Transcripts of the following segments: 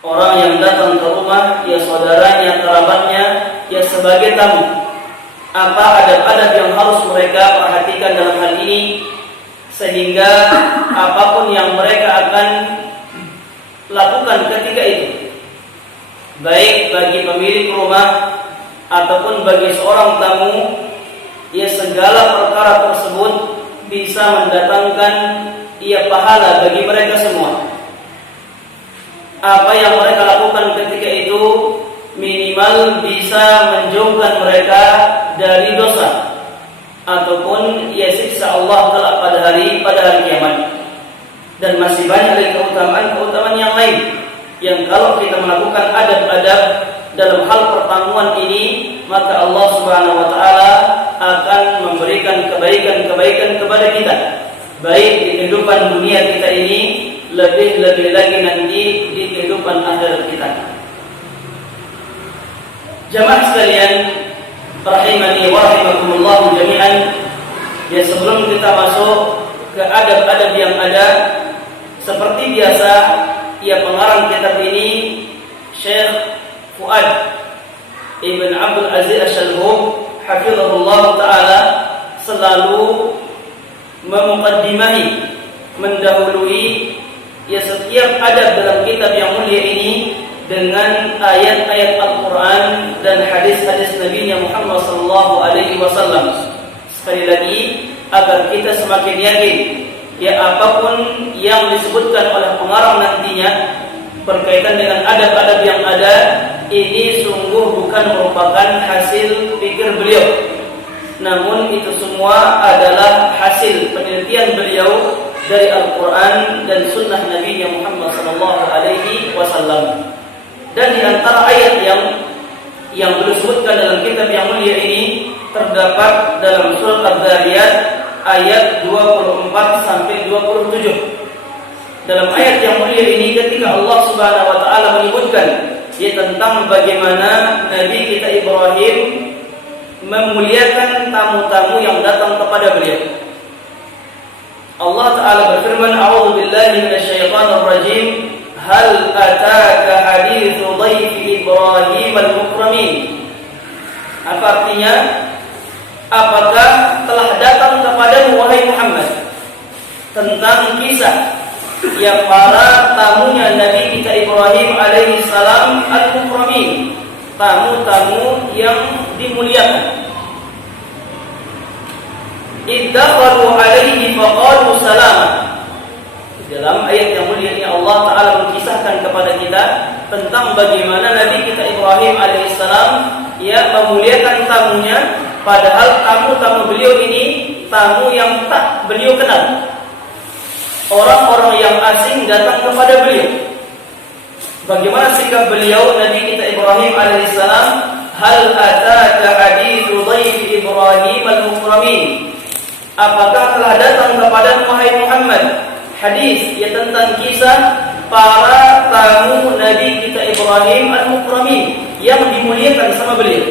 orang yang datang ke rumah, ya saudaranya, kerabatnya, ya sebagai tamu. Apa adab-adab yang harus mereka perhatikan dalam hal ini, sehingga apapun yang mereka akan lakukan ketika itu, baik bagi pemilik rumah ataupun bagi seorang tamu, ya segala perkara tersebut bisa mendatangkan pahala bagi mereka semua. Apa yang mereka lakukan ketika itu minimal bisa menjauhkan mereka dari dosa ataupun siksa Allah kelak pada hari kiamat. Dan masih banyak lagi keutamaan yang lain yang kalau kita melakukan adab-adab dalam hal pertemuan ini, maka Allah Subhanahu wa taala akan memberikan kebaikan-kebaikan kepada kita, baik di kehidupan dunia kita ini, lebih-lebih lagi nanti di kehidupan akhirat kita. Jamaah sekalian, rahimani wa rahimakumullah jami'an. Ya, sebelum kita masuk ke adab-adab yang ada, seperti biasa, pengarang kitab ini Syekh Fuad Ibn Abdul Aziz Asy-Syalhub hafizahullah taala selalu memuqaddimahi, mendahului setiap adab dalam kitab yang mulia ini dengan ayat-ayat Al-Quran dan hadis-hadis Nabi Muhammad SAW. Sekali lagi, agar kita semakin yakin, apapun yang disebutkan oleh pengarang nantinya berkaitan dengan adab-adab yang ada, ini sungguh bukan merupakan hasil pikir beliau, namun itu semua adalah hasil penelitian beliau dari Al-Quran dan Sunnah Nabi Muhammad SAW. Dan di antara ayat yang beliau sebutkan dalam kitab yang mulia ini terdapat dalam surat Al-Dzariyat ayat 24 sampai 27. Dalam ayat yang mulia ini ketika Allah Subhanahu wa taala menyebutkan tentang bagaimana Nabi kita Ibrahim memuliakan tamu-tamu yang datang kepada beliau. Allah taala berfirman, "A'udzu billahi minasyaitonir rajim. Hal ataka haditsu dhaifi Ibrahim al-mukramin." Apa artinya? Apakah telah datang kepadamu wahai Muhammad tentang kisah para tamunya Nabi kita Ibrahim alaihi salam al-mukramin, tamu-tamu yang dimuliakan. Iddakhalu alaihi faqalu salama. Dalam ayat yang mulia ini Allah Ta'ala mengisahkan kepada kita tentang bagaimana Nabi kita Ibrahim alaihissalam memuliakan tamunya, padahal tamu-tamu beliau ini tamu yang tak beliau kenal. Orang-orang yang asing datang kepada beliau. Bagaimana sikap beliau Nabi kita Ibrahim alaihissalam? Hal ataka haditsu dhaifi Ibrahim al-mukramin. Apakah telah datang kepada wahai Muhammad hadis tentang kisah para tamu Nabi kita Ibrahim al-mukramin yang dimuliakan sama beliau?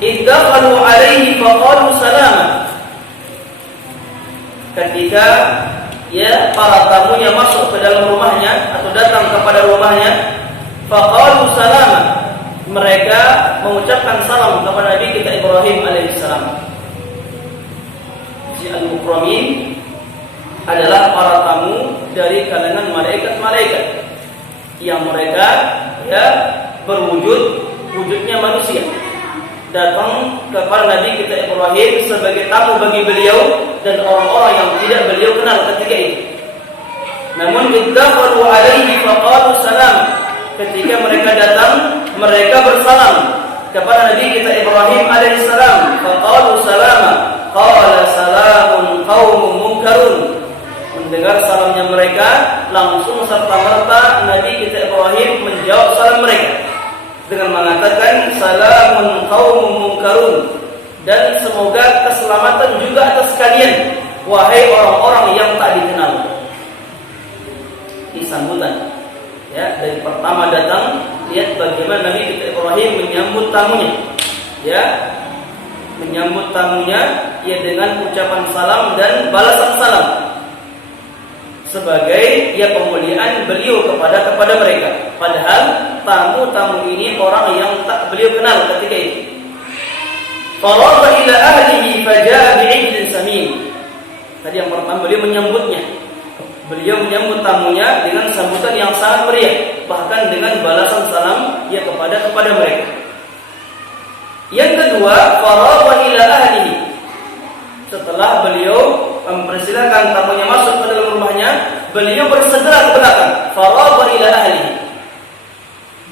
Iddakhalu alaihi faqalu salama. Ketika para tamunya masuk ke dalam rumahnya atau datang kepada rumahnya, faqalu salama, mereka mengucapkan salam kepada Nabi kita Ibrahim alaihissalam. Al-mukramin adalah para tamu dari kalangan malaikat-malaikat yang mereka wujudnya manusia, datang kepada Nabi kita Ibrahim sebagai tamu bagi beliau dan orang-orang yang tidak beliau kenal ketika itu. Namun iddakhalu alaihi faqalu salam, ketika mereka datang mereka bersalam kepada Nabi kita Ibrahim alaihissalam. Faqalu salama, qala salamun qaumun munkarun. Mendengar salamnya mereka, langsung serta-merta Nabi kita Ibrahim menjawab salam mereka dengan mengatakan salamun qaumun munkarun, dan semoga keselamatan juga atas kalian wahai orang-orang yang tak dikenal. Ini sambutan dari pertama datang. Lihat bagaimana Nabi kita Ibrahim menyambut tamunya, menyambut tamunya dengan ucapan salam dan balasan salam sebagai pemuliaan beliau kepada mereka. Padahal tamu-tamu ini orang yang tak beliau kenal ketika itu. Faragha ila ahlihi faja'a bi'ijlin samin. Tadi yang pertama beliau menyambutnya. Beliau menyambut tamunya dengan sambutan yang sangat meriah, bahkan dengan balasan salam kepada mereka. Yang kedua, faragha ila ahlihi. Setelah beliau mempersilahkan tamunya masuk ke dalam rumahnya, beliau bersegera ke belakang. Faragha ila ahlihi.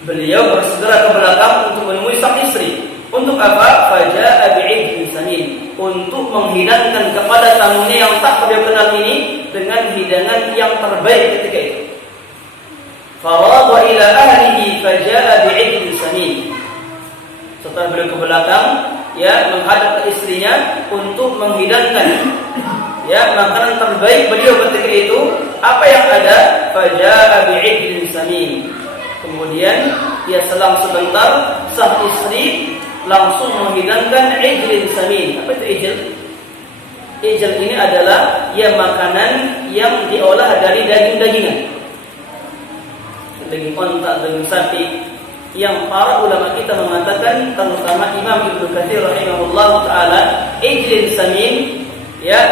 Beliau bersegera ke belakang untuk menemui sang istri. Untuk apa? Faja'a bi'ijlin samin. Untuk menghidangkan kepada tamunya yang tak beliau kenal ini dengan hidangan yang terbaik ketika itu. Faragha ila ahlihi faja'a bi'ijlin samin. Setelah beliau ke belakang, menghadap ke istrinya untuk menghidangkan makanan terbaik beliau ketika itu. Apa yang ada? Faja'a bi'ijlin samin. Kemudian selang sebentar sang istri langsung menghidangkan ijlin samin. Apa itu ijl? Ijl ini adalah makanan yang diolah dari daging-dagingan, daging onta, daging sapi, yang para ulama kita mengatakan, terutama Imam Ibnu Katsir rahimahullah taala, ijlin samin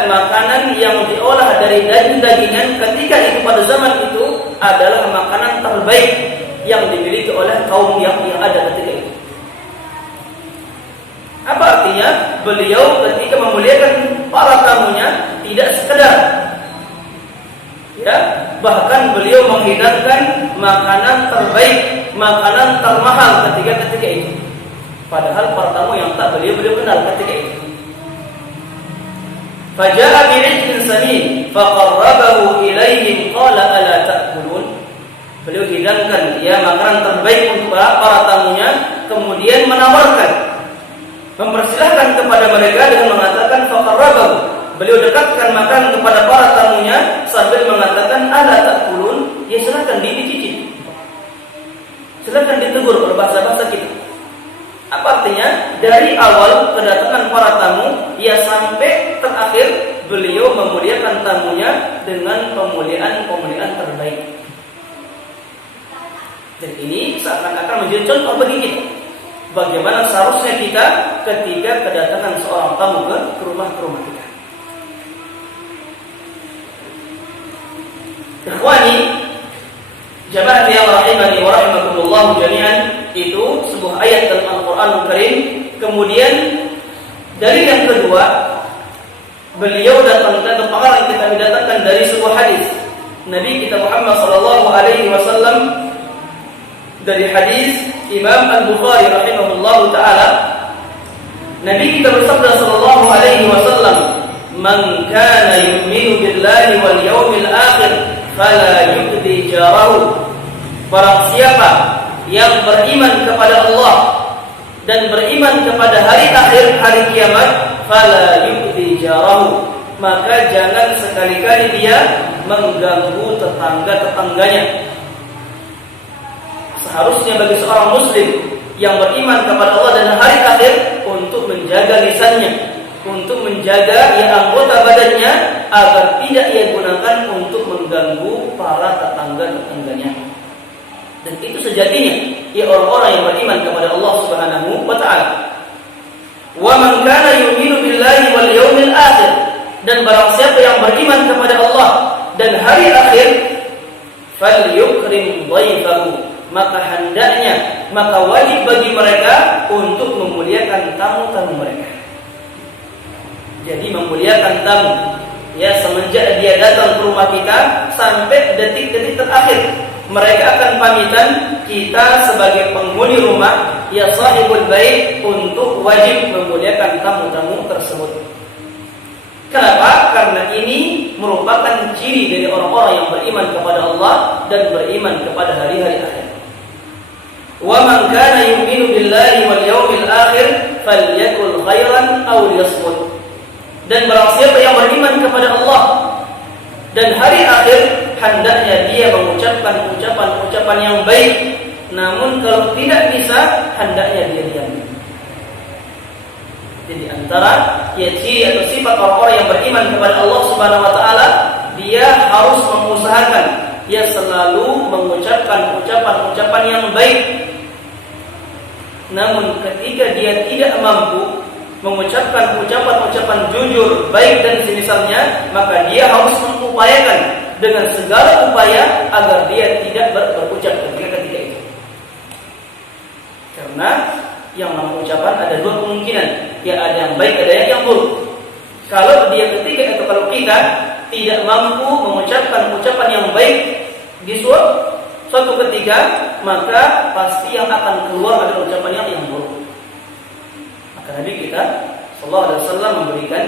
makanan yang diolah dari daging-dagingan ketika itu pada zaman itu adalah makanan terbaik yang dimiliki oleh kaum yang ada ketika itu. Apa artinya? Beliau ketika memuliakan para tamunya tidak sekedar bahkan beliau menghidangkan makanan terbaik, makanan termahal ketika itu. Padahal para tamu yang tak beliau kenal ketika itu. Faja'a bi'ijlin samin faqarrabahu ilaihim qala ala ta'kulun. Beliau hidangkan makanan terbaik untuk para tamunya, kemudian menawarkan, mempersilahkan kepada mereka dengan mengatakan faqarrabahu. Beliau dekatkan makanan kepada para tamunya sambil mengatakan ala ta'kulun, silakan dicicip. Silakan ditegur berbahasa kita. Apa artinya? Dari awal kedatangan para tamu sampai terakhir beliau memuliakan tamunya dengan pemuliaan terbaik. Dan ini seakan-akan menjadi contoh bagi kita bagaimana seharusnya kita ketika kedatangan seorang tamu ke rumah kita. Ikhwani, jamaah yang rahimani wa rahimakumullah jami'an, itu sebuah ayat dalam Al-Qur'anul Karim. Kemudian dari yang kedua, beliau datangkan pengarang kita mendatangkan dari sebuah hadis Nabi kita Muhammad sallallahu alaihi wasallam, dari hadis Imam Al-Bukhari rahimahullahu taala. Nabi kita bersabda sallallahu alaihi wasallam, "Man kana yu'minu billahi wal yawmil akhir fala yu'dhi jarahu." Barang siapa yang beriman kepada Allah dan beriman kepada hari akhir, hari kiamat, fala yu'dhi jarahu, maka jangan sekali-kali dia mengganggu tetangga-tetangganya. Seharusnya bagi seorang muslim yang beriman kepada Allah dan hari akhir untuk menjaga lisannya, untuk menjaga anggota badannya agar tidak ia gunakan untuk mengganggu para tetangga-tetangganya. Dan itu sejatinya orang-orang yang beriman kepada Allah Subhanahu wa taala. Wa man kana yu'minu billahi wal yawmil akhir, dan barang siapa yang beriman kepada Allah dan hari akhir, falyukrim dhaifahu, maka hendaknya, maka wajib bagi mereka untuk memuliakan tamu-tamu mereka. Jadi memuliakan tamu semenjak dia datang ke rumah kita sampai detik-detik terakhir. Mereka akan pamitan, kita sebagai penghuni rumah sahibul bait untuk wajib memuliakan tamu-tamu tersebut. Kenapa? Karena ini merupakan ciri dari orang-orang yang beriman kepada Allah dan beriman kepada hari-hari akhir. Wa man kana yu'minu billahi wal yawmil akhir falyakul khairan aw liyasmut. Dan barang siapa yang beriman kepada Allah dan hari akhir, hendaknya dia mengucapkan ucapan yang baik. Namun kalau tidak bisa, hendaknya dia diam. Jadi antara ciri atau sifat orang-orang yang beriman kepada Allah Subhanahu wa taala, dia harus mengusahakan ia selalu mengucapkan ucapan-ucapan yang baik. Namun ketika dia tidak mampu mengucapkan ucapan-ucapan jujur, baik dan semisalnya, maka dia harus mengupayakan dengan segala upaya agar dia tidak berucap ketika itu. Karena yang namanya ucapan ada dua kemungkinan, ya ada yang baik, ada yang buruk. Kalau dia ketika itu, kalau kita tidak mampu mengucapkan ucapan yang baik di suatu ketika, maka pasti yang akan keluar adalah ucapan yang buruk. Maka Nabi kita sallallahu alaihi wasallam memberikan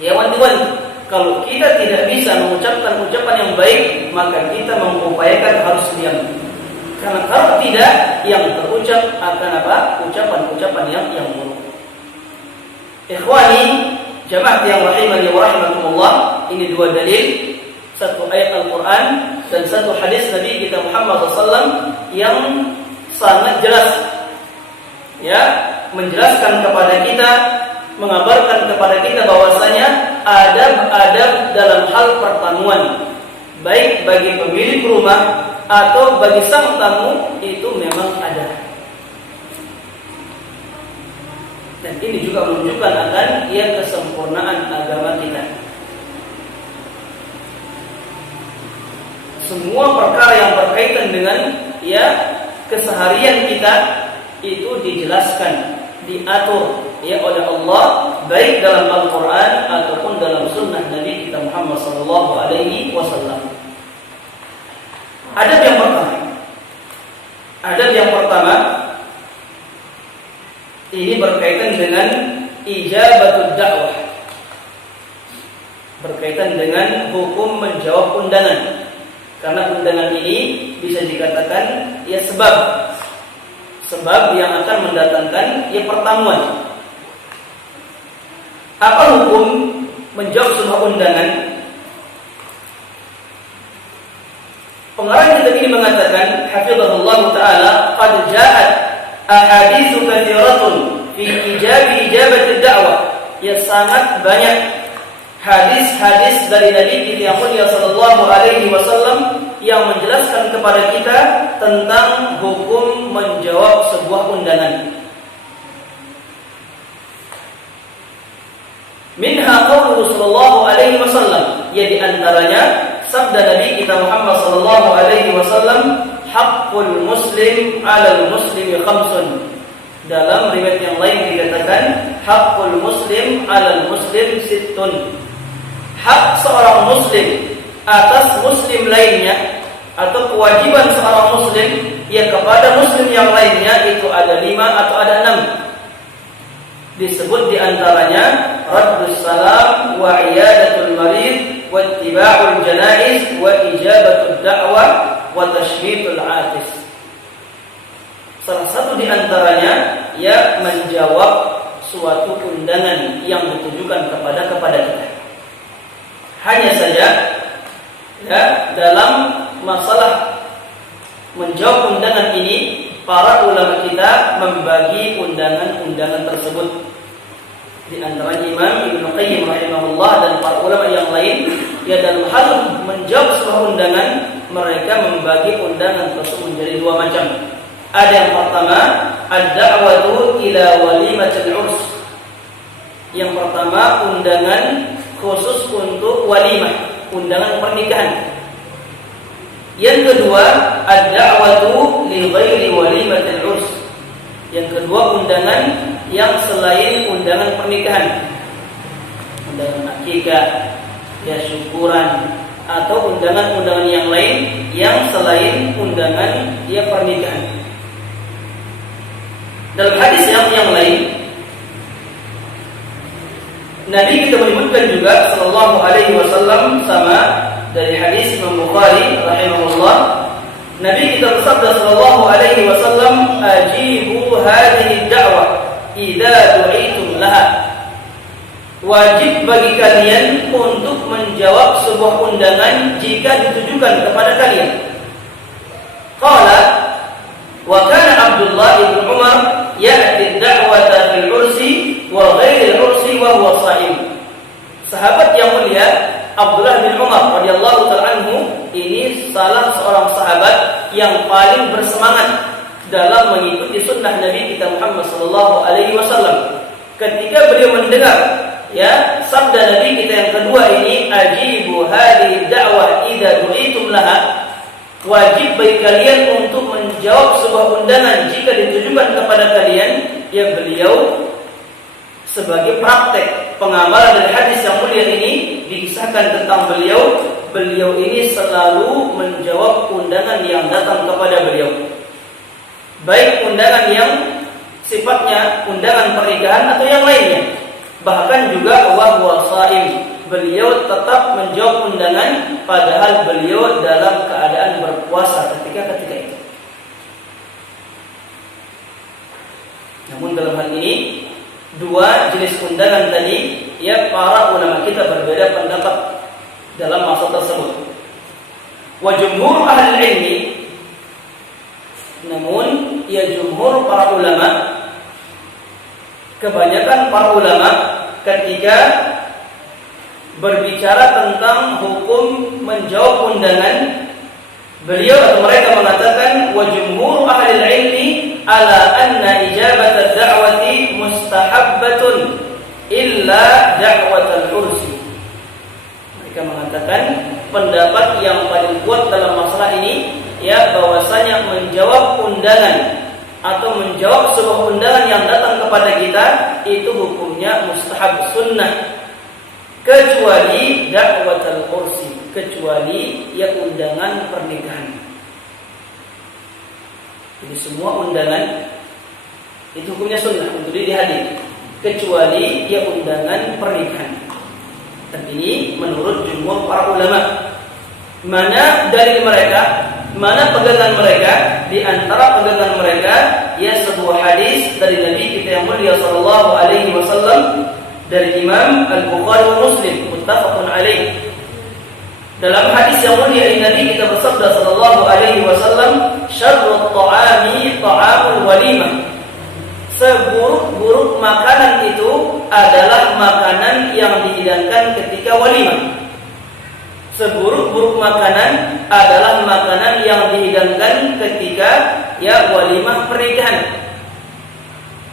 wanti-wanti, kalau kita tidak bisa mengucapkan ucapan yang baik, maka kita mengupayakan harus diam. Karena kalau tidak, yang terucap akan ucapan-ucapan yang buruk. Ikhwani, jamaah yang rahimani wa rahimakumullah, ini dua dalil, satu ayat Al-Quran dan satu hadis Nabi kita Muhammad SAW yang sangat jelas, menjelaskan kepada kita, mengabarkan kepada kita bahwasanya adab-adab dalam hal pertamuan, baik bagi pemilik rumah atau bagi sang tamu, itu memang ada. Dan ini juga menunjukkan akan kesempurnaan agama kita. Semua perkara yang berkaitan dengan keseharian kita itu dijelaskan, diatur oleh Allah, baik dalam Al-Quran ataupun dalam sunnah Nabi kita Muhammad sallallahu alaihi wasallam. Adab yang pertama ini berkaitan dengan ijabatul dakwah, berkaitan dengan hukum menjawab undangan. Karena undangan ini bisa dikatakan sebab yang akan mendatangkan pertemuan. Apa hukum menjawab sebuah undangan? Pengarang kitab ini mengatakan, hafizahullah taala, qad ja'at ahaditsu katsiratun fi ijabati da'wah. Ya, sangat banyak hadis-hadis dari Nabi kita Muhammad sallallahu alaihi wasallam yang menjelaskan kepada kita tentang hukum menjawab sebuah undangan. Minha qauluhu sallallahu alaihi wasallam, ya di antaranya sabda Nabi kita Muhammad sallallahu alaihi wasallam, haqqul muslim 'alal muslimi khamsun. Dalam riwayat yang lain dikatakan haqqul muslim 'alal muslim sittun. Hak seorang muslim atas muslim lainnya, atau kewajiban seorang muslim kepada muslim yang lainnya itu ada 5 atau ada 6. Disebut diantaranya raddus salam wa iyadatul marid wa ittiba'ul janaiz wa ijabatud da'wah wa tashmitul atis. Salah satu diantaranya menjawab suatu undangan yang ditujukan kepada kita. Hanya saja dalam masalah menjawab undangan ini, para ulama kita membagi undangan-undangan tersebut. Di antara Imam Ibnu Qayyim rahimahullah dan para ulama yang lain, dalam hal menjawab sebuah undangan, mereka membagi undangan tersebut menjadi 2 macam. Ada yang pertama, ad-da'watu ila walimatil urs. Yang pertama, undangan khusus untuk walimah, undangan pernikahan. Yang kedua, ad-da'watu li ghairi walimatil urs. Yang kedua, undangan yang selain undangan pernikahan, undangan akikah, syukuran, atau undangan-undangan yang lain yang selain undangan pernikahan. Dalam hadis yang lain, Nabi kita menyebutkan juga sallallahu alaihi wasallam, sama dari hadis Imam Bukhari rahimahullah, Nabi kita bersabda sallallahu alaihi wasallam, ajibu hadhihi da'wah idza du'itum laha. Wajib bagi kalian untuk menjawab sebuah undangan jika ditujukan kepada kalian. Qala wa kana Abdullah bin Umar ya'ti ad-da'wata fil ursi wa ghairi al-ursi wa huwa Sahabat yang mulia Abdullah bin Umar radhiyallahu ta'ala anhu ini salah seorang sahabat yang paling bersemangat dalam mengikuti sunnah Nabi kita Muhammad sallallahu alaihi wasallam. Ketika beliau mendengar sabda Nabi kita yang kedua ini, ajibu hadhihi da'wah idza du'itum laha, wajib bagi kalian untuk menjawab sebuah undangan jika ditujukan kepada kalian. Beliau sebagai praktek pengamalan dari hadis yang mulia ini dikisahkan tentang beliau ini selalu menjawab undangan yang datang kepada beliau, baik undangan yang sifatnya undangan pernikahan atau yang lainnya. Bahkan juga wa huwa shaim, beliau tetap menjawab undangan padahal beliau dalam keadaan berpuasa ketika itu. Namun dalam hal ini dua jenis undangan tadi, para ulama kita berbeda pendapat dalam masalah tersebut. Wa jumhur ahli ilmi, namun jumhur para ulama, kebanyakan para ulama ketika berbicara tentang hukum menjawab undangan, beliau atau mereka mengatakan wa jumhur ahli ilmi ala anna ijabat ad-da'wati mustahabbatun illa da'wat al-ursi. Mereka mengatakan pendapat yang paling kuat dalam masalah ini bahwasanya menjawab undangan atau menjawab sebuah undangan yang datang kepada kita itu hukumnya mustahab sunnah, kecuali da'wat al-ursi, kecuali undangan pernikahan. Jadi semua undangan itu hukumnya sunnah untuk dihadiri, kecuali undangan pernikahan. Dan ini menurut jumhur para ulama. Mana dalil mereka? Mana pegangan mereka? Di antara pegangan mereka sebuah hadis dari Nabi kita yang mulia sallallahu alaihi wasallam dari Imam Al-Bukhari wa Muslim, muttafaqun alaih. Dalam hadis yang mulia ini Nabi kita bersabda sallallahu alaihi wasallam, syarrut ta'ami ta'amul walimah. Seburuk-buruk makanan itu adalah makanan yang dihidangkan ketika walimah. Seburuk-buruk makanan adalah makanan yang dihidangkan ketika walimah pernikahan.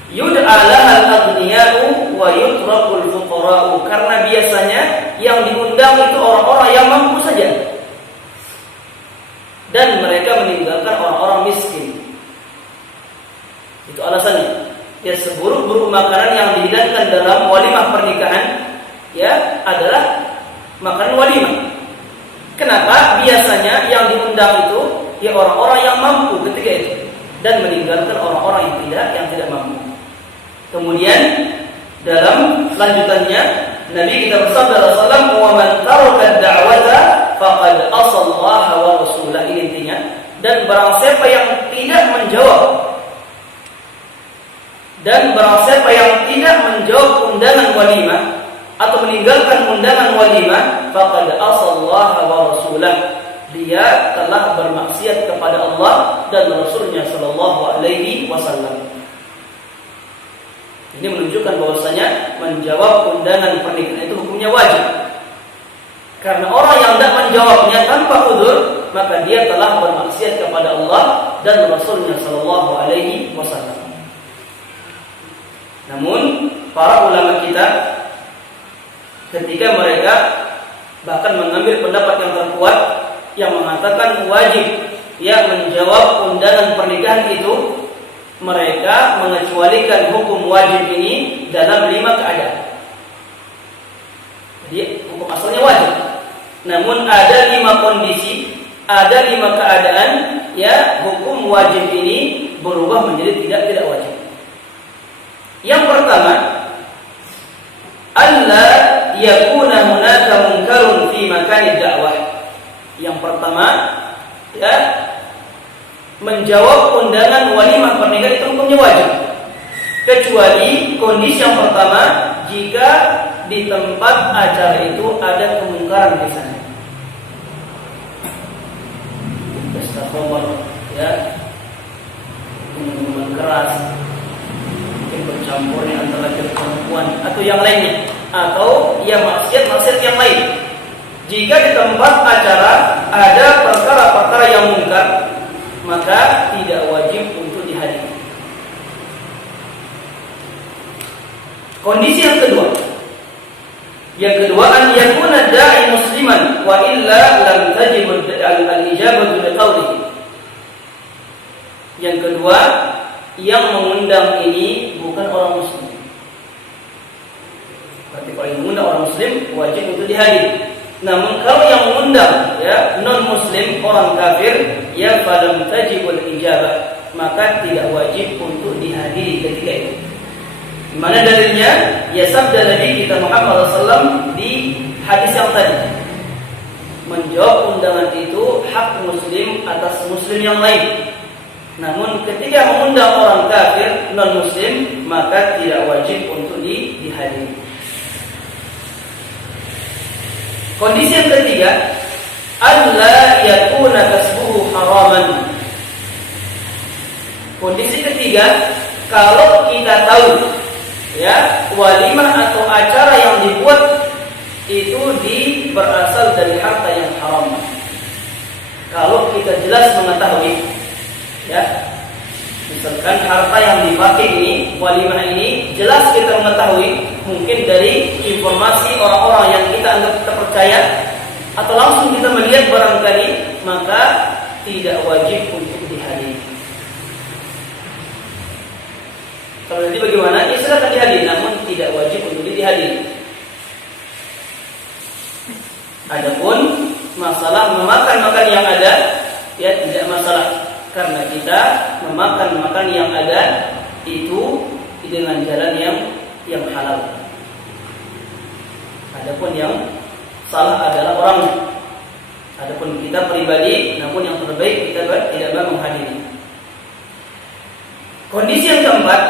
Yud'a lahal aghniya'u wa yutrakul fuqara'u, karena biasanya yang diundang itu orang-orang yang mampu saja dan mereka meninggalkan orang-orang miskin. Itu alasannya. Seburuk-buruk makanan yang dihidangkan dalam walimah pernikahan adalah makanan walimah. Kenapa? Biasanya yang diundang itu orang-orang yang mampu ketika itu dan meninggalkan orang-orang yang tidak mampu. Kemudian dalam lanjutannya Nabi kita bersabda sallallahu wa man taraka ad-da'wata faqad asallaha wa rasulahu, ini intinya. Dan barang siapa yang tidak menjawab undangan walimah atau meninggalkan undangan walimah, faqad asallaha wa rasulahu, dia telah bermaksiat kepada Allah dan Rasulnya sallallahu alaihi wasallam. Ini menunjukkan bahwasanya menjawab undangan pernikahan itu hukumnya wajib. Karena orang yang tidak menjawabnya tanpa udzur, maka dia telah bermaksiat kepada Allah dan Rasulnya sallallahu alaihi wasallam. Namun para ulama kita ketika mereka bahkan mengambil pendapat yang terkuat yang mengatakan wajib menjawab undangan pernikahan itu, mereka mengecualikan hukum wajib ini dalam 5 keadaan. Jadi hukum asalnya wajib, namun ada 5 kondisi, ada 5 keadaan hukum wajib ini berubah menjadi tidak wajib. Yang pertama, alla yakuna hunaka munkarun fi makani dakwah. Yang pertama, menjawab undangan walimah pernikahan itu hukumnya wajib, kecuali kondisi yang pertama, jika di tempat acara itu ada kemungkaran di sana. Pesta khamar, minuman keras, mungkin bercampurnya antara laki perempuan atau yang lainnya, atau maksiat yang lain. Jika di tempat acara ada perkara perkara-perkara yang mungkar, maka tidak wajib untuk dihadiri. Kondisi yang kedua an yakuna da'i musliman wa illa lam tajib al-ijabatu biqawlihi. Yang kedua, yang mengundang ini bukan orang muslim. Berarti kalau yang mengundang orang muslim wajib untuk dihadiri. Namun kalau yang mengundang ya non muslim, orang kafir, ya falam tajibul ijabah, maka tidak wajib untuk dihadiri ketika itu. Mana dalilnya? Ya sabda Nabi kita Muhammad SAW di hadis yang tadi. Menjawab undangan itu hak muslim atas muslim yang lain. Namun ketika mengundang orang kafir non muslim, maka tidak wajib untuk dihadiri. Kondisi yang ketiga, alla yakuna kasbuhu haraman. Kondisi ketiga, kalau kita tahu ya walimah atau acara yang dibuat itu berasal dari harta yang haram. Kalau kita jelas mengetahui ya, misalkan harta yang dipakai ini, walimah ini, jelas kita mengetahui, mungkin dari informasi orang-orang yang kita anggap terpercaya, atau langsung kita melihat barangkali, maka tidak wajib untuk dihadiri. Kalau nanti bagaimana? Ya silakan dihadiri, namun tidak wajib untuk dihadiri. Adapun masalah memakan yang ada, ya tidak masalah. Karena kita memakan yang ada itu dengan jalan yang halal. Adapun yang salah adalah orangnya. Adapun kita pribadi, namun yang terbaik kita tidak menghadiri. Kondisi yang keempat,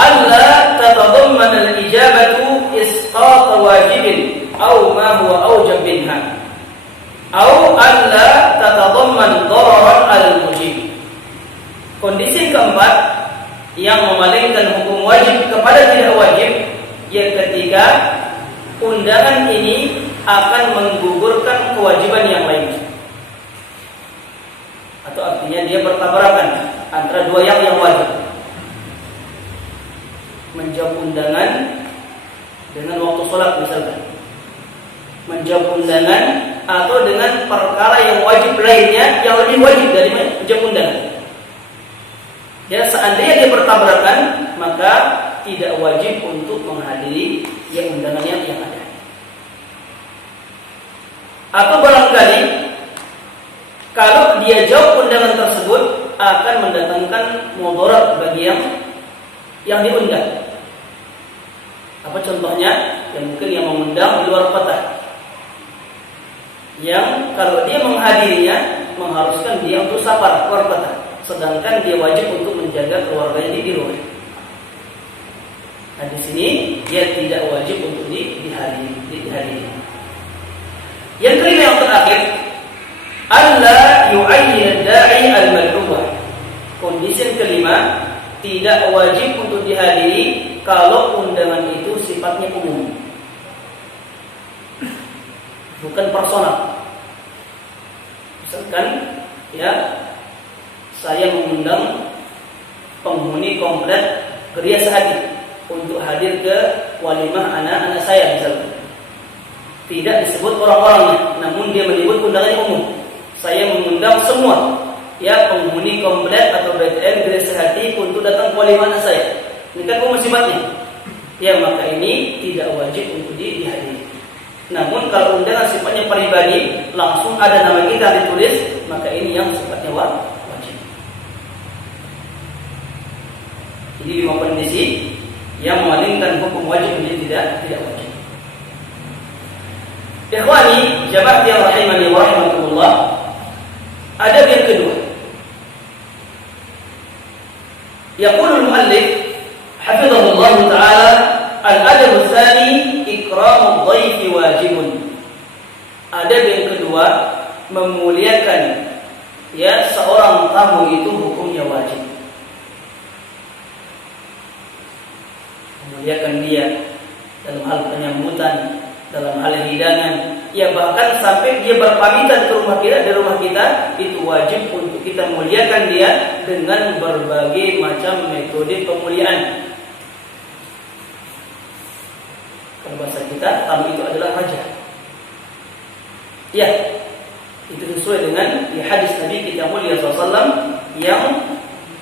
alla tatadamman al-ijabatu isqat wajibin aw ma huwa awjab minha. Au alla tatadamman dararan al-mujib. Kondisi keempat yang memalingkan hukum wajib kepada tidak wajib, yang ketika undangan ini akan menggugurkan kewajiban yang lain. Atau artinya dia bertabrakan antara dua yang wajib. Menjawab undangan dengan waktu sholat misalkan. Menjawab undangan atau dengan perkara yang wajib lainnya yang lebih wajib dari menjawab undangan. Ya, seandainya dia bertabrakan, maka tidak wajib untuk menghadiri yang undangannya yang ada. Atau barangkali kalau dia jawab undangan tersebut akan mendatangkan mudarat bagi yang diundang. Apa contohnya? Yang mungkin yang mengundang di luar kota, yang kalau dia menghadirinya mengharuskan dia untuk safar keluar kota, sedangkan dia wajib untuk menjaga keluarganya di rumah. Nah, di sini dia tidak wajib untuk dihadiri. Yang kelima yang terakhir, alla yu'ayyin ad-da'i al-mad'uwah. Kondisi yang kelima, tidak wajib untuk dihadiri kalau undangan itu sifatnya umum, bukan personal. Misalkan ya, saya mengundang penghuni komplek Geria Sehati untuk hadir ke walimah anak-anak saya misalkan. Tidak disebut orang-orangnya, namun dia menyebut undangannya umum. Saya mengundang semua ya penghuni komplek atau BTN Geria Sehati untuk datang ke walimah anak saya. Ini kan umum sifatnya. Ya, maka ini tidak wajib untuk dihadiri. Namun kalau undangan sifatnya pribadi, langsung ada nama kita ditulis, maka ini yang sifatnya wajib. Jadi 5 kondisi yang memalingkan hukum wajib menjadi tidak wajib. Ikhwani, jamaah yang rahimani wa rahimakumullah, adab yang kedua. Yaqulul muallif hafizahullah ta'ala, al-adab tsani ikramud dhaifi wajibun. Adab yang kedua, memuliakan ya seorang tamu itu hukumnya wajib. Memuliakan dia dalam hal penyambutan, dalam hal hidangan, ya bahkan sampai dia berpamitan ke rumah kita, dari rumah kita, itu wajib untuk kita muliakan dia dengan berbagai macam metode pemuliaan. Kalau bahasa kita, tamu itu adalah raja. Ya, itu sesuai dengan hadis Nabi kita mulia SAW yang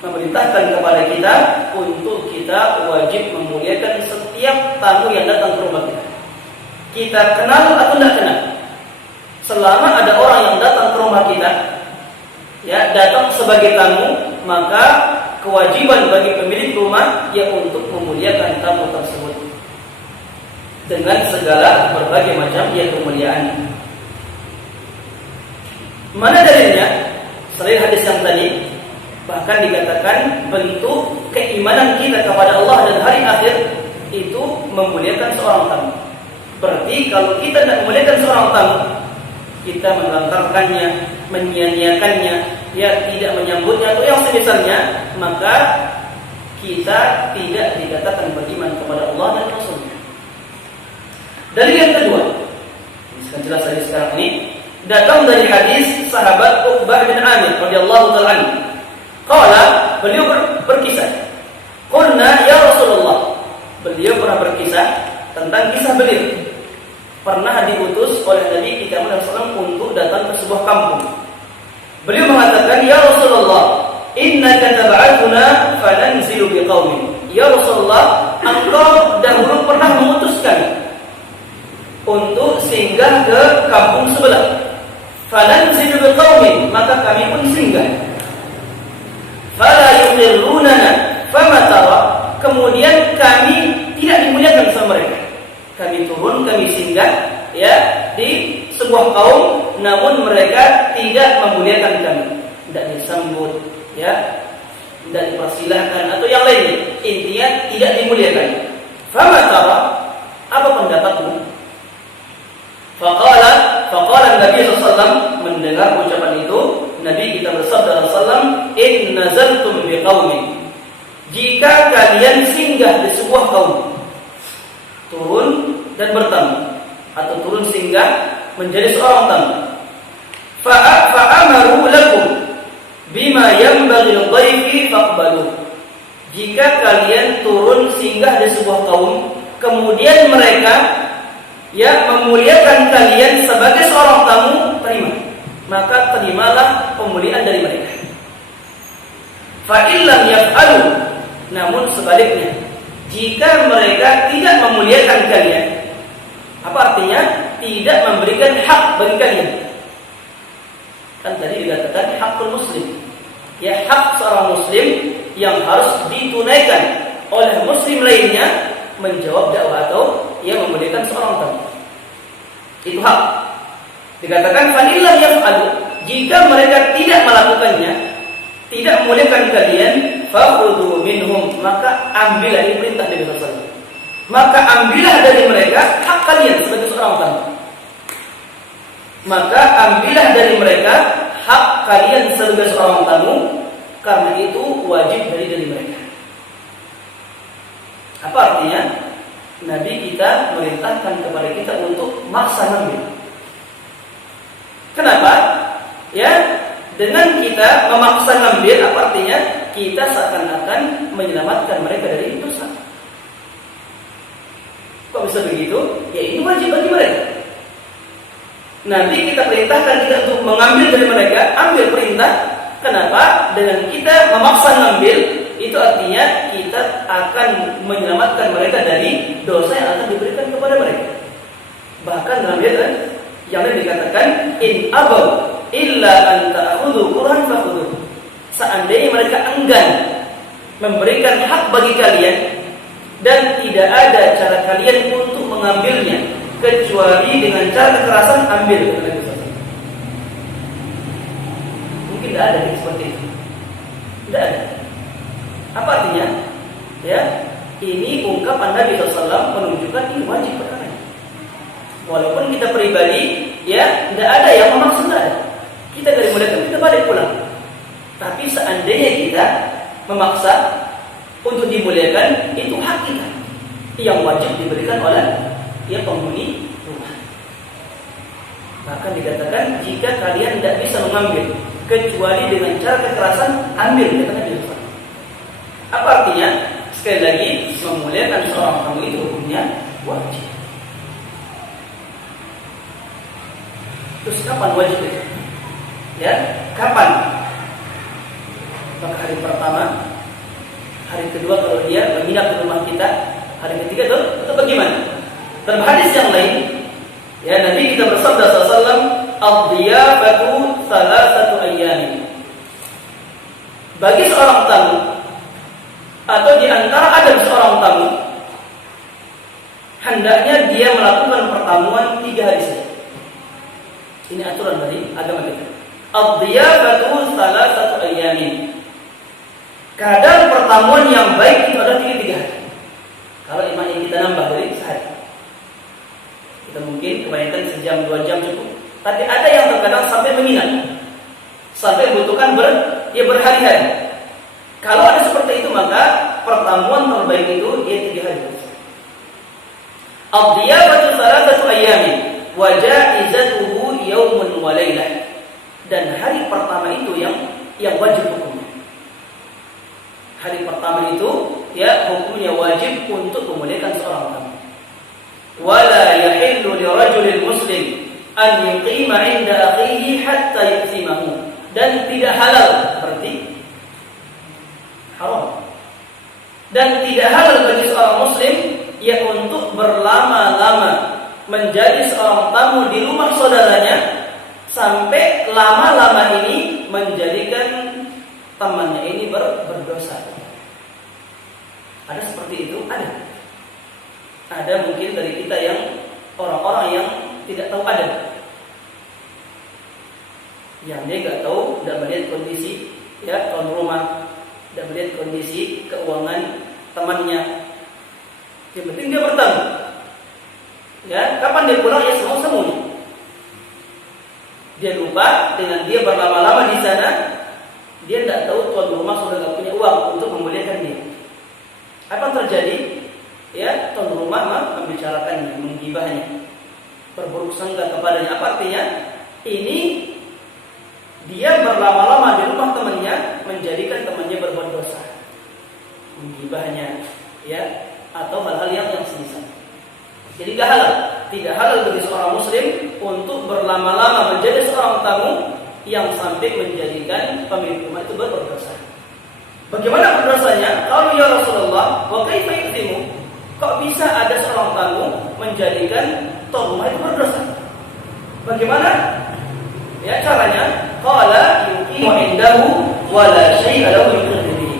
memerintahkan kepada kita untuk kita wajib memuliakan setiap tamu yang datang ke rumah kita. Kita kenal atau tidak kenal, selama ada orang yang datang ke rumah kita, ya datang sebagai tamu, maka kewajiban bagi pemilik rumah ya untuk memuliakan tamu tersebut dengan segala berbagai macam ya kemuliaan. Mana dalilnya? Selain hadis yang tadi, bahkan dikatakan bentuk keimanan kita kepada Allah dan hari akhir itu memuliakan seorang tamu. Berarti kalau kita tidak memuliakan seorang tamu, kita melantarkannya, menyia-nyiakannya, ya tidak menyambutnya atau yang semisalnya, maka kita tidak dikatakan beriman kepada Allah dan Rasulnya. Dalil yang kedua, ini sekarang jelas lagi sekarang ini, datang dari hadis sahabat Uqbah bin Amir radhiyallahu ta'ala anhu. Qala, beliau berkisah, qulna ya Rasulullah, beliau pernah berkisah tentang kisah beliau pernah diutus oleh Nabi kita Muhammad SAW untuk datang ke sebuah kampung. Beliau mengatakan, ya Rasulullah, innaka tab'atuna fananzilu biqaumin. Ya Rasulullah, engkau dahulu pernah mengutuskan untuk singgah ke kampung sebelah. Fananzilu biqaumin, maka kami pun singgah. Fala yuqirrunana fama tara, kemudian kami tidak dimuliakan sama mereka. Kami turun, kami singgah ya di sebuah kaum, namun mereka tidak memuliakan kami, tidak disambut, ya, tidak dipersilahkan atau yang lainnya. Intinya tidak dimuliakan. Fama tara, apa pendapatmu? Faqala Nabi SAW, mendengar ucapan itu, Nabi kita bersabda SAW, in nazaltum biqaumin, jika kalian singgah di sebuah kaum, turun dan bertamu, atau turun singgah menjadi seorang tamu, fa'amaru lakum bima yanbaghi lidhayfi faqbalu. Jika kalian turun singgah di sebuah kaum, kemudian mereka ya memuliakan kalian sebagai seorang tamu, terima, maka terimalah pemuliaan dari mereka. Fa illam yaf'alu, namun sebaliknya, jika mereka tidak memuliakan kalian, apa artinya? Tidak memberikan hak bagi kalian. Kan tadi dikatakan hakul muslim, ya, hak seorang muslim yang harus ditunaikan oleh muslim lainnya, menjawab dakwah atau ia memuliakan seorang tamu. Itu hak. Dikatakan fa illam yaf'alu, jika mereka tidak melakukannya, tidak memuliakan kalian, fakhudhu minhum, maka ambillah, ini perintah dari Rasulullah. Maka ambillah dari mereka hak kalian sebagai seorang tamu. Maka ambillah dari mereka hak kalian sebagai seorang tamu, karena itu wajib dari mereka. Apa artinya? Nabi kita merintahkan kepada kita untuk maksa ngambil. Kenapa? Ya, dengan kita memaksa ngambil, apa artinya? Kita seakan-akan menyelamatkan mereka dari dosa. Kok bisa begitu? Ya ini wajib bagi mereka. Nabi kita perintahkan kita untuk mengambil dari mereka, ambil perintah. Kenapa? Dengan kita memaksa ngambil, itu artinya kita akan menyelamatkan mereka dari dosa yang akan diberikan kepada mereka. Bahkan dalam ayat yang lain dikatakan, in abaw illa an ta'khudhu Qur'an fakhudhu. Seandainya mereka enggan memberikan hak bagi kalian dan tidak ada cara kalian untuk mengambilnya kecuali dengan cara kekerasan, ambil. Mungkin tidak ada yang seperti itu. Tidak ada. Apa artinya? Ya, ini ungkapan Nabi SAW menunjukkan ini wajib perkara. Walaupun kita pribadi, ya, tidak ada yang memaksa, tidak ada. Kita dari mulai kita balik pulang. Tapi seandainya kita memaksa untuk dimuliakan, itu hak kita yang wajib diberikan oleh penghuni rumah. Bahkan dikatakan jika kalian tidak bisa mengambil kecuali dengan cara kekerasan, ambil, katakan dirusak. Apa artinya? Sekali lagi, memuliakan seorang tamu itu hukumnya wajib. Terus kapan wajib itu? Ya, kapan? Maka hari pertama, hari kedua kalau dia menginap di rumah kita, hari ketiga itu atau bagaimana? Dalam hadis yang lain, ya Nabi kita bersabda sallallahu ad-diyafatu salasatu ayyamin. Bagi seorang tamu atau di antara adab seorang tamu, hendaknya dia melakukan pertemuan 3 hari saja. Ini aturan dari agama kita. Ad-diyafatu salasatu ayyamin. Kadar pertemuan yang baik itu adalah 3 hari. Kalau imannya kita nambah dari sehari, kita mungkin kebanyakan sejam 2 jam cukup. Tapi ada yang terkadang sampai menginap, sampai membutuhkan berhari-hari. Kalau ada seperti itu, maka pertemuan terbaik itu dia 3 hari. Ad-diyafatu salasatu ayyamin wa ja'izatuhu yaumun wa lailah. Dan hari pertama itu yang wajib hukumnya. Hari pertama itu ya hukumnya wajib untuk memuliakan seorang tamu. Wala yahillu lirajulil muslim an yuqima 'inda akhihi hatta yuqsimahu. Dan tidak halal, berarti haram. Dan tidak halal bagi seorang muslim ya untuk berlama-lama menjadi seorang tamu di rumah saudaranya sampai lama-lama ini menjadikan temannya ini berdosa. Ada seperti itu? Ada mungkin dari kita yang orang-orang yang tidak tahu adab, yang dia nggak tahu, tidak melihat kondisi ya tuan rumah, tidak melihat kondisi keuangan temannya. Yang penting dia bertamu. Ya, kapan dia pulang ya semua-semuanya. Dia lupa dengan dia berlama-lama di sana, dia tidak tahu tuan rumah sudah tidak punya uang untuk memuliakan dia. Apa yang terjadi? Ya, tuan rumah membicarakannya, menggibahnya, berburuk sangka kepadanya. Apa artinya? Ini dia berlama-lama di rumah temannya, menjadikan temannya berbuat dosa, menggibahnya, ya, atau hal-hal yang semisal. Jadi tidak halal bagi seorang muslim untuk berlama-lama menjadi seorang tamu yang sampai menjadikan pemilik rumah itu berdosa. Bagaimana berdosanya? Kalau ya Rasulullah, wa kaifa yuqsimu? Kok bisa ada seorang tamu menjadikan tuan rumah itu berdosa? Bagaimana? Ya caranya, qala yuqimu indahu wa la syai'a lahu yuqdihi.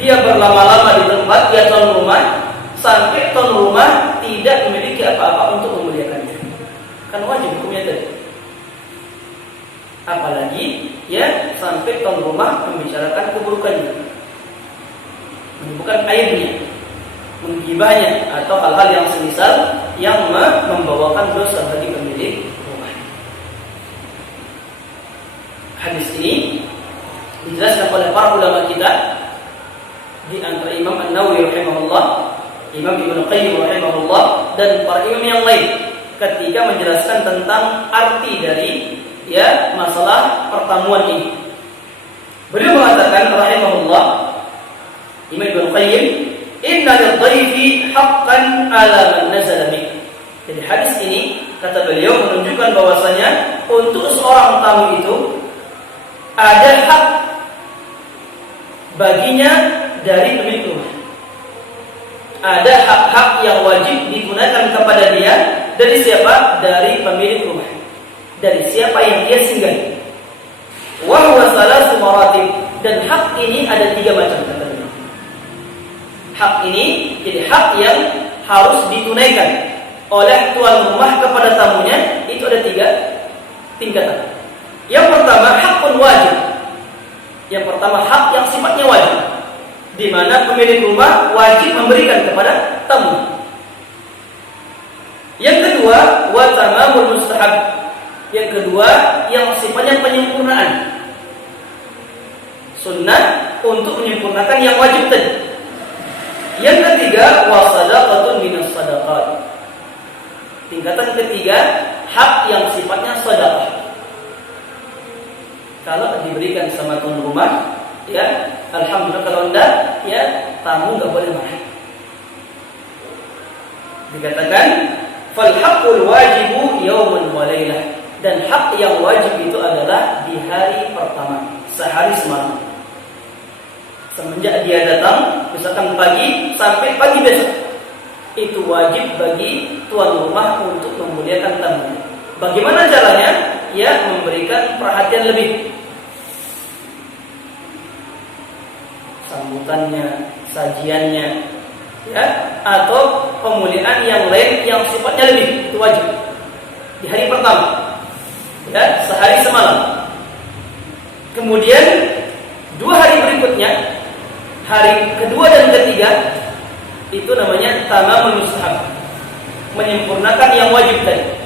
Dia berlama-lama di tempat dia tuan rumah sampai tuan rumah tidak memiliki apa-apa untuk memuliakannya. Kan wajib hukumnya tadi. Apalagi ya sampai tuan rumah membicarakan keburukannya, menyebutkan aibnya, menggibahnya atau hal-hal yang semisal yang membawakan dosa bagi pemilik rumah. Hadis ini dijelaskan oleh para ulama kita, di antara Imam An-Nawawi rahimahullah, Imam Ibnu Qayyim rahimahullah, dan para imam yang lain ketika menjelaskan tentang arti dari ya masalah pertemuan ini. Beliau mengatakan rahimahullah, Imam Ibnu Qayyim, inna lidh-dhaifi haqqan 'ala man nazala bih. Jadi hadis ini kata beliau menunjukkan bahwasanya untuk seorang tamu itu ada hak baginya dari pemilik rumah. Ada hak-hak yang wajib digunakan kepada dia dari siapa? Dari pemilik rumah. Dari siapa yang dia singgahi. Wa huwa salasu maratib. Dan hak ini ada 3 macam kata beliau. Hak ini jadi hak yang harus ditunaikan oleh tuan rumah kepada tamunya. Itu ada 3 tingkatan. Yang pertama hakun wajib. Yang pertama hak yang sifatnya wajib, di mana pemilik rumah wajib memberikan kepada tamu. Yang kedua wa tamamul mustahab. Yang kedua yang sifatnya penyempurnaan, sunnah untuk menyempurnakan yang wajib tadi. Yang ketiga wa sadaqatun minas sadaqat. Tingkatan ketiga hak yang sifatnya sedekah. Kalau diberikan sama tuan rumah, ya alhamdulillah. Kalau enggak, ya tamu enggak boleh marah. Dikatakan fal haqqul wajibu yauman wa lailah, dan hak yang wajib itu adalah di hari pertama, sehari semalam. Semenjak dia datang, misalkan pagi sampai pagi besok, itu wajib bagi tuan rumah untuk memuliakan tamu. Bagaimana caranya? Ya memberikan perhatian lebih, sambutannya, sajiannya, ya, atau pemuliaan yang lain yang sifatnya lebih, itu wajib di hari pertama, ya, sehari semalam. Kemudian 2 hari berikutnya, hari kedua dan ketiga, itu namanya tamamul mustahab, menyempurnakan yang wajib tadi.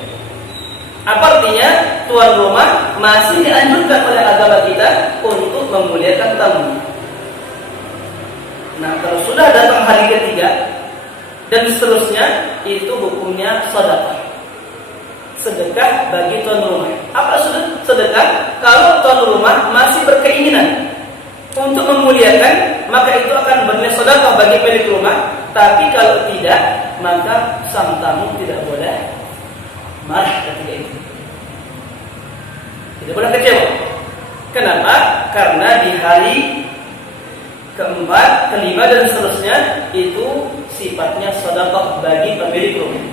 Apa artinya? Tuan rumah masih dianjurkan oleh agama kita untuk memuliakan tamu. Nah, kalau sudah datang hari ketiga dan seterusnya, itu hukumnya sedekah. Sedekah bagi tuan rumah. Apa sedekah? Kalau tuan rumah masih berkeinginan untuk memuliakan, maka itu akan bernilai sedekah bagi pemilik rumah. Tapi kalau tidak, maka sang tamu tidak boleh marah ketika itu. Tidak boleh kecewa. Kenapa? Karena di hari keempat, kelima dan seterusnya itu sifatnya sedekah bagi pemilik rumah.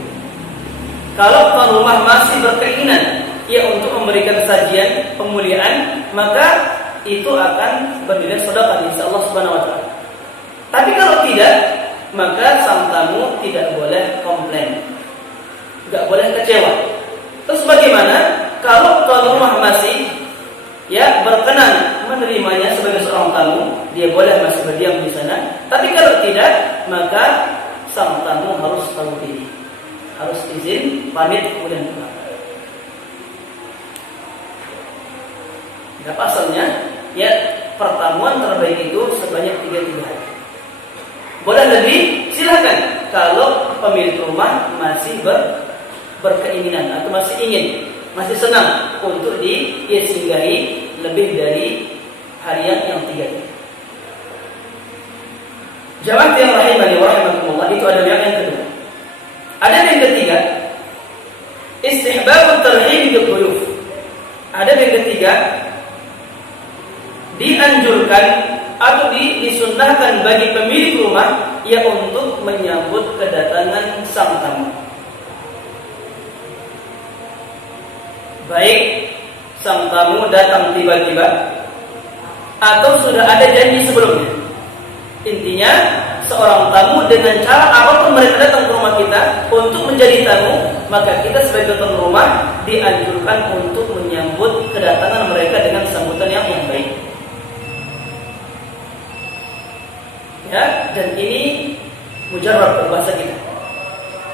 Kalau tuan rumah masih berkeinginan ya untuk memberikan sajian pemuliaan, maka itu akan bernilai sedekah insyaallah subhanahu wa taala. Tapi kalau tidak, maka sang tamu tidak boleh komplain, tidak boleh kecewa. Terus bagaimana kalau tuan rumah masih ya berkenan menerimanya sebagai seorang tamu? Dia boleh masih berdiam di sana. Tapi kalau tidak, maka sang tamu harus tahu diri, harus izin pamit kemudian pulang. Nah, pasalnya ya pertemuan terbaik itu sebanyak 3 hari. Boleh lebih, silakan. Kalau pemilik rumah masih berkeinginan atau masih ingin, masih senang untuk disinggahi lebih dari harian yang 3 hari. Jamaah yang rahimani wa rahimakumullah, itu ada yang kedua. Ada yang ketiga, istihbabut tarhib bil dhuyuf. Ada yang ketiga, dianjurkan atau disunnahkan bagi pemilik rumah ya untuk menyambut kedatangan sang tamu. Baik sang tamu datang tiba-tiba atau sudah ada janji sebelumnya. Intinya seorang tamu dengan cara apapun mereka datang ke rumah kita untuk menjadi tamu, maka kita sebagai tuan rumah dianjurkan untuk menyambut kedatangan mereka dengan sambutan yang baik. Ya, dan ini mujarrab berbahasa kita.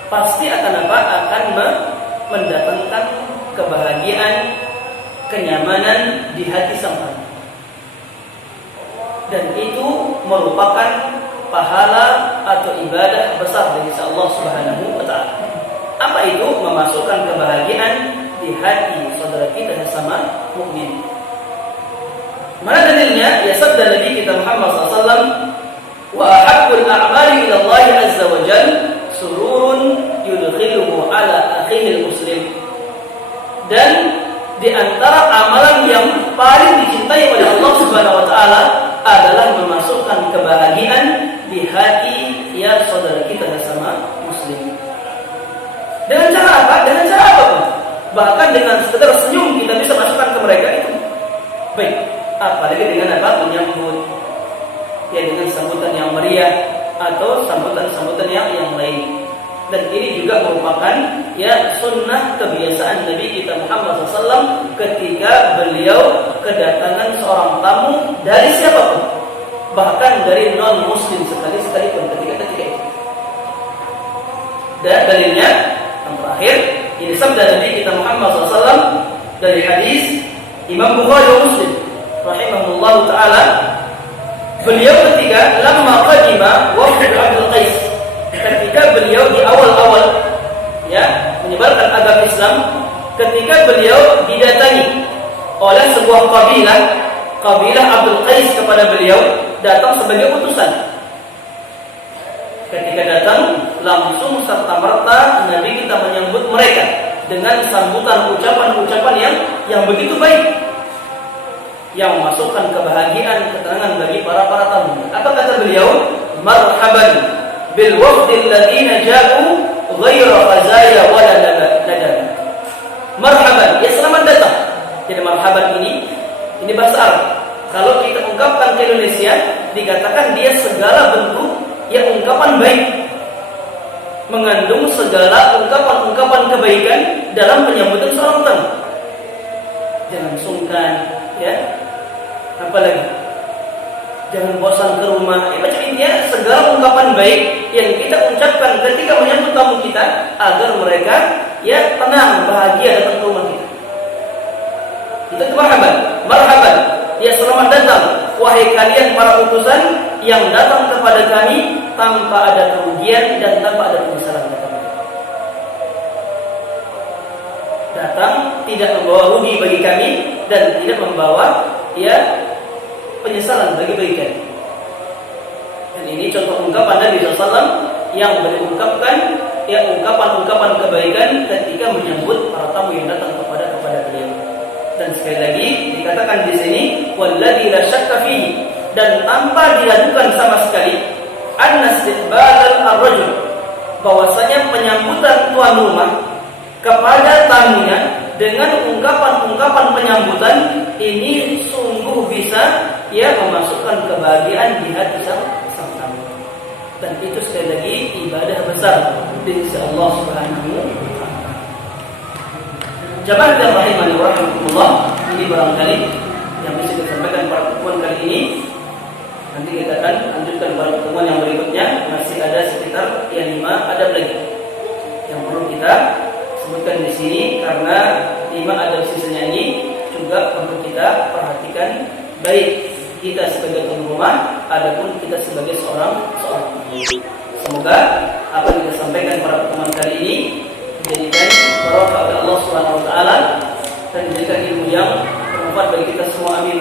Pasti akan apa? Akan mendatangkan kebahagiaan, kenyamanan di hati sang tamu. Dan itu merupakan pahala atau ibadah besar dari Allah Subhanahu wa taala. Apa itu? Memasukkan kebahagiaan di hati saudara kita sesama mukmin. Mana dalilnya? Ya sabda Nabi kita Muhammad SAW, wa ahabbul a'mali ila Allah azza wa jalla sururun yudkhiluhu ala akhihi muslim. Dan di antara amalan yang paling dicintai oleh Allah Subhanahu wa taala adalah memasukkan kebahagiaan di hati ya saudara kita sesama muslim. Dengan cara apa? Dengan cara apa? Bahkan dengan sekedar senyum kita bisa masukkan ke mereka itu baik. Apalagi dengan apa? Menyambut ya dengan sambutan yang meriah atau sambutan-sambutan yang lain. Dan ini juga merupakan ya sunnah kebiasaan Nabi kita Muhammad SAW ketika beliau kedatangan seorang tamu dari siapapun, bahkan dari non muslim sekalipun ketika itu. Dan dalilnya yang terakhir ini sabda Nabi kita Muhammad SAW dari hadis Imam Bukhari dan Muslim rahimahullah taala. Beliau ketika lamma qadima wafd Abdul Qais, ketika beliau di awal-awal ya menyebarkan agama Islam ketika beliau didatangi oleh sebuah kabilah Abdul Qais kepada beliau datang sebagai utusan. Ketika datang, langsung serta-merta Nabi kita menyambut mereka dengan sambutan ucapan-ucapan yang begitu baik, yang memasukkan kebahagiaan, ketenangan bagi para tamu. Apa kata beliau? Marhaban bil wafdil ladzina ja'u ghaira khazaya wala nadam. Marhaban, ya selamat datang. Jadi marhaban ini bahasa Arab. Kalau kita ungkapkan ke Indonesia, dikatakan dia segala bentuk ungkapan baik, mengandung segala ungkapan kebaikan dalam penyambutan seorang tamu. Jangan sungkan, ya. Apalagi jangan bosan ke rumah. Macam intinya segala ungkapan baik yang kita ucapkan ketika menyambut tamu kita agar mereka tenang, bahagia datang ke rumah kita. Itu marhaban. Ya selamat datang wahai kalian para utusan yang datang kepada kami tanpa ada kerugian dan tanpa ada penyesalan. Datang tidak membawa rugi bagi kami dan tidak membawa penyesalan bagi kami. Dan ini contoh ungkapan Nabi SAW yang diungkapkan ungkapan-ungkapan kebaikan ketika menyambut para tamu yang datang kepada beliau. Dan sekali lagi dikatakan di sini walladzi la syakka fihi, dan tanpa diragukan sama sekali anna istiqbalal ar-rajul, bahwasanya penyambutan tuan rumah kepada tamunya dengan ungkapan-ungkapan penyambutan ini sungguh bisa memasukkan kebahagiaan di hati sang tamu. Dan itu sekali lagi ibadah besar di sisi Allah Subhanahu wa taala. Jamaah yang rahimani wa rahimakumullah, ini barangkali yang bisa kita sampaikan pada pertemuan kali ini. Nanti kita akan lanjutkan pada pertemuan yang berikutnya. Masih ada sekitar 5 adab lagi yang perlu kita sebutkan di sini, karena 5 adab sisanya ini juga perlu kita perhatikan, baik kita sebagai tuan rumah adapun kita sebagai seorang tamu. Semoga apa yang kita sampaikan pada pertemuan kali ini menjadikan barokah oleh Allah Subhanahu wa taala dan menjadikan ilmu yang bermanfaat bagi kita semua. Amin.